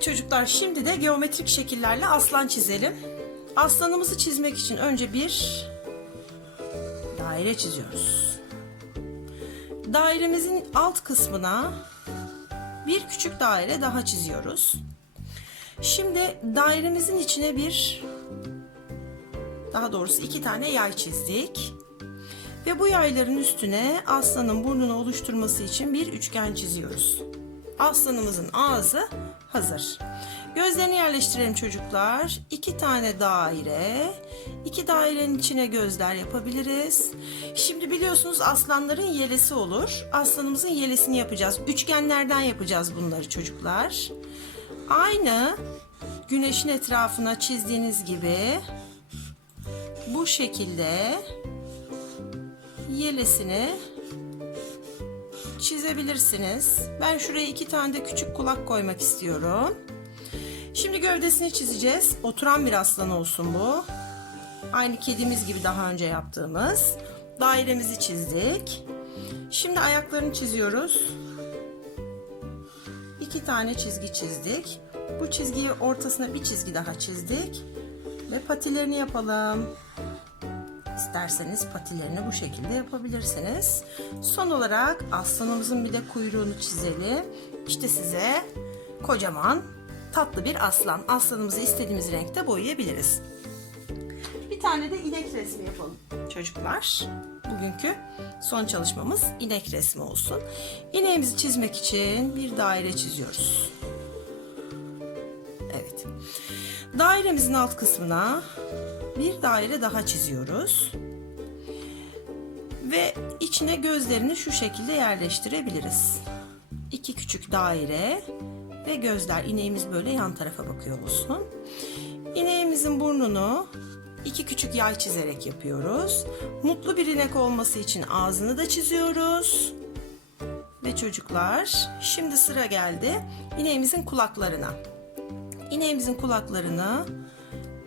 çocuklar şimdi de geometrik şekillerle aslan çizelim. Aslanımızı çizmek için önce bir daire çiziyoruz. Dairemizin alt kısmına bir küçük daire daha çiziyoruz. Şimdi dairemizin içine bir daha doğrusu iki tane yay çizdik. Ve bu yayların üstüne aslanın burnunu oluşturması için bir üçgen çiziyoruz. Aslanımızın ağzı hazır. Gözlerini yerleştirelim çocuklar. İki tane daire. iki dairenin içine gözler yapabiliriz. Şimdi biliyorsunuz aslanların yelesi olur. Aslanımızın yelesini yapacağız. Üçgenlerden yapacağız bunları çocuklar. Aynı güneşin etrafına çizdiğiniz gibi bu şekilde yelesini çizebilirsiniz. Ben şuraya iki tane de küçük kulak koymak istiyorum. Şimdi gövdesini çizeceğiz. Oturan bir aslan olsun bu. Aynı kedimiz gibi daha önce yaptığımız. Dairemizi çizdik. Şimdi ayaklarını çiziyoruz. İki tane çizgi çizdik. Bu çizgiyi ortasına bir çizgi daha çizdik. Ve patilerini yapalım. İsterseniz patilerini bu şekilde yapabilirsiniz. Son olarak aslanımızın bir de kuyruğunu çizelim. İşte size kocaman tatlı bir aslan. Aslanımızı istediğimiz renkte boyayabiliriz. Bir tane de inek resmi yapalım çocuklar. Bugünkü son çalışmamız inek resmi olsun. İneğimizi çizmek için bir daire çiziyoruz. Evet. Dairemizin alt kısmına bir daire daha çiziyoruz. Ve içine gözlerini şu şekilde yerleştirebiliriz. İki küçük daire ve gözler. İneğimiz böyle yan tarafa bakıyor olsun. İneğimizin burnunu iki küçük yay çizerek yapıyoruz. Mutlu bir inek olması için ağzını da çiziyoruz. Ve çocuklar şimdi sıra geldi ineğimizin kulaklarına. İneğimizin kulaklarını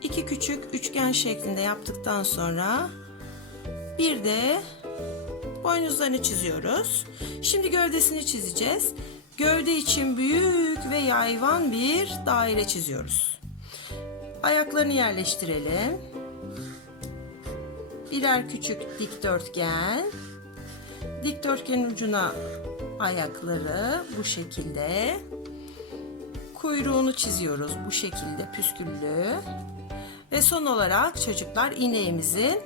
iki küçük üçgen şeklinde yaptıktan sonra bir de boynuzlarını çiziyoruz. Şimdi gövdesini çizeceğiz. Gövde için büyük ve yayvan bir daire çiziyoruz. Ayaklarını yerleştirelim. Birer küçük dikdörtgen. Dikdörtgenin ucuna ayakları bu şekilde. Kuyruğunu çiziyoruz bu şekilde püsküllü. Ve son olarak çocuklar ineğimizin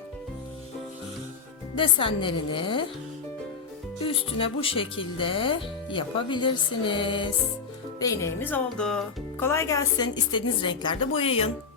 desenlerini üstüne bu şekilde yapabilirsiniz. Ve ineğimiz oldu. Kolay gelsin. İstediğiniz renklerde boyayın.